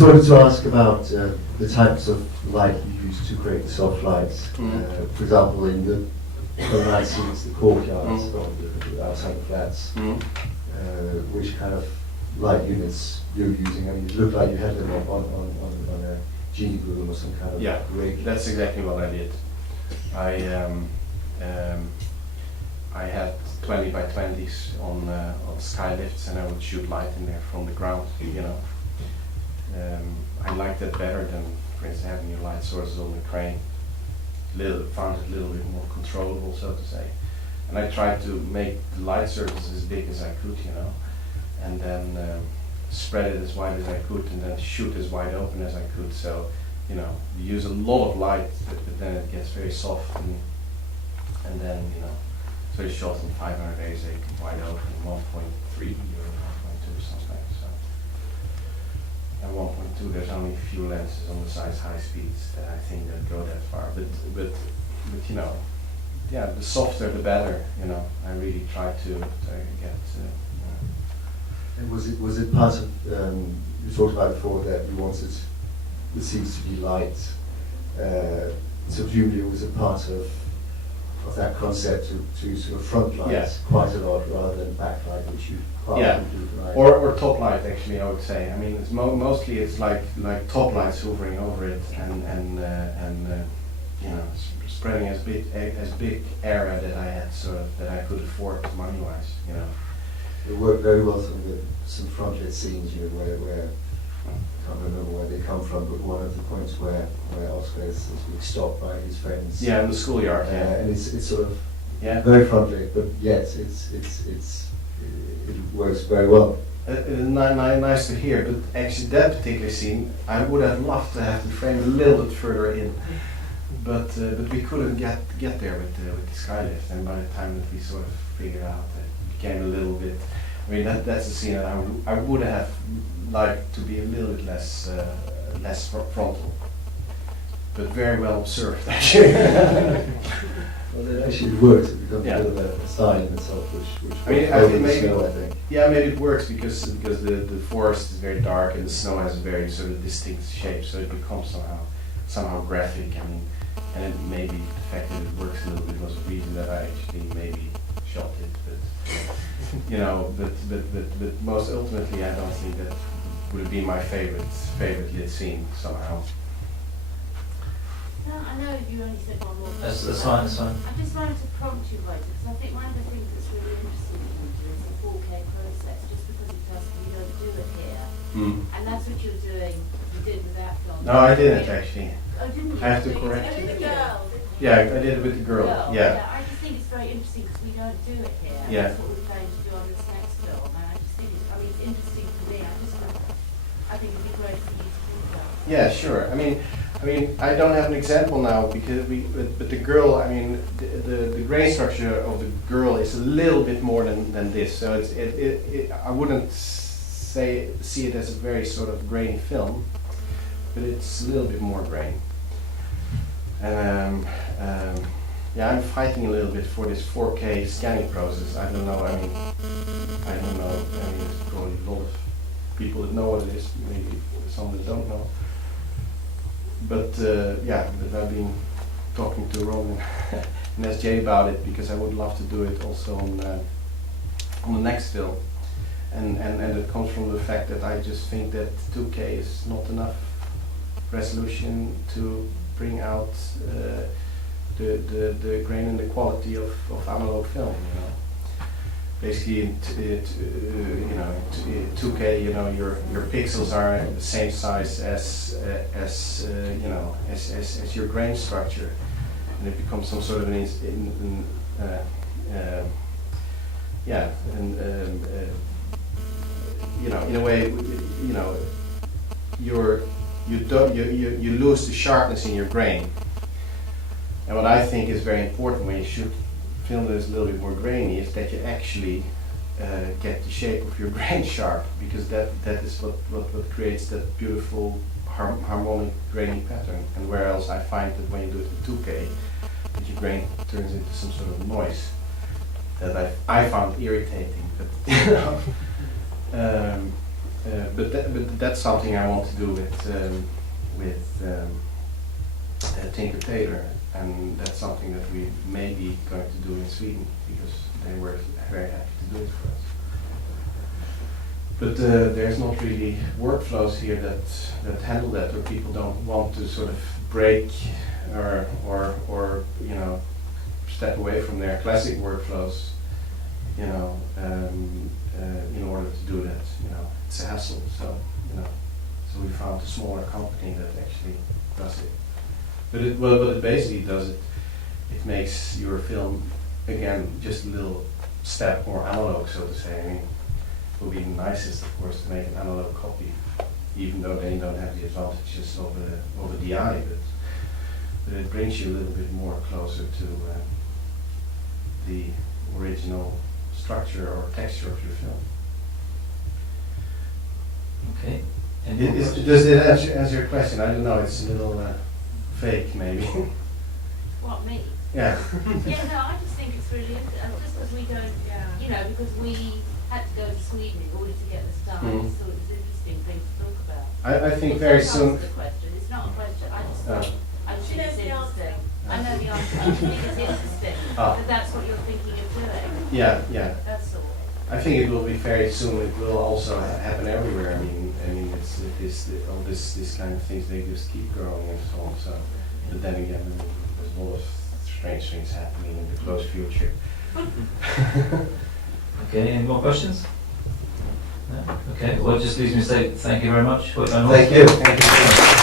just wanted to ask about the types of light you use to create the soft lights. For example, in the night scenes, the courtyards or the outside the flats, which kind of light units you're using? I mean, it looked like you had them on a genie room or some kind of rig. That's exactly what I did. I had 20 by 20s on skylifts, and I would shoot light in there from the ground. You know, I liked that better than, for instance, having your light sources on the crane. Found it a little bit more controllable, so to say. And I tried to make the light surface as big as I could, you know, and then spread it as wide as I could, and then shoot as wide open as I could. So, you know, you use a lot of light, but then it gets very soft, and then, you know, so it's shot in 500 ASIC, wide open, 1.3 or 1.2 something. So at 1.2, there's only a few lenses on the size high speeds that I think that go that far. But you know, yeah, the softer the better. You know, I really try to get. And was it part of you talked about before that you wanted the scenes to be light? So presumably it was a part of that concept to sort of front light quite a lot rather than backlight, which you quite often do, right? Or top light, actually, I would say. I mean, it's mostly it's like top lights hovering over it and you know, spreading as big area that I had, sort of that I could afford money wise. You know, it worked very well. Some front lit scenes, you know, where I can't remember where they come from, but one of the points where Oscar is being stopped by his friends. Yeah, in the schoolyard. And it's sort of very front lit, but yet it works very well. Nice to hear, but actually that particular scene, I would have loved to have the frame a little bit further in, but we couldn't get there with the skylift, and by the time that we sort of figured out, it became a little bit. I mean, that's a scene that I would have liked to be a little bit less frontal, but very well observed actually. Well, it actually works. It becomes a bit of a style in itself, which I think maybe snow, I think. Yeah, maybe it works because the forest is very dark and the snow has a very sort of distinct shape, so it becomes somehow graphic. I mean, and it maybe the fact that it works a little bit was a reason that I actually maybe shot it, but you know, but most ultimately, I don't think that would have been my favorite lit scene somehow. No, I know you only said one more. That's fine, that's fine. I just wanted to prompt you, Hoyte, because I think one of the things that's really interesting to me is the 4K process, just because it does, we don't do it here. And that's what you're doing, you did with that film. No, I didn't actually. Oh, didn't you? I have to correct you. With the girl. Yeah, I did it with the girl. Yeah. I just think it's very interesting because we don't do it here. Yeah. That's what we're going to do on this next film, and I just think it's interesting for me. I think it'd be great for you to do that. Yeah, sure. I mean, I don't have an example now because but the girl. I mean, the grain structure of the girl is a little bit more than this. So I wouldn't see it as a very sort of grainy film, but it's a little bit more grain. And yeah, I'm fighting a little bit for this 4K scanning process. I don't know. I mean, there's probably a lot of people that know what it is. Maybe some that don't know. But yeah, but I've been talking to Ron and SJ about it because I would love to do it also on the next film, and it comes from the fact that I just think that 2K is not enough resolution to bring out the grain and the quality of analog film. You know, basically, you know, 2K, you know, your pixels are the same size as you know, as your grain structure, and it becomes some sort of yeah, and you know, in a way, you know, you lose the sharpness in your grain. And what I think is very important when you shoot film that is a little bit more grainy is that you actually get the shape of your grain sharp, because that is what creates that beautiful harmonic grainy pattern. And where else I find that when you do it with 2K, that your grain turns into some sort of noise that I found irritating. But you know, but that's something I want to do with Tinker Tailor, and that's something that we may be going to do in Sweden because they were very happy to do it for us. But there's not really workflows here that handle that, or people don't want to sort of break or you know, step away from their classic workflows, you know, in order to do that. You know, it's a hassle. So you know, so we found a smaller company that actually does it. But it basically does it. It makes your film again just a little step more analog, so to say. I mean, it would be nicest, of course, to make an analog copy, even though they don't have the advantages over the eye, but it brings you a little bit more closer to the original structure or texture of your film. Okay. And Does it answer your question? I don't know, it's a little fake maybe. What, me? Yeah. Yeah, no, I just think it's really, just because we don't, you know, because we had to go to Sweden in order to get this done, I just thought it was an interesting thing to talk about. I think It's very not soon. answer the question. It's not a question, I just Oh. think, I She think knows it's the interesting. answer. I know the answer, I just think it's interesting, Ah. that that's what you're thinking of doing, Yeah. that's all. I think it will be very soon. It will also happen everywhere. I mean, all this kind of things, they just keep growing and so on. So, but then again, I mean, there's a lot of strange things happening in the close future. Okay, any more questions? No? Okay, well, it just leaves me to say thank you very much. Thank you. Thank you.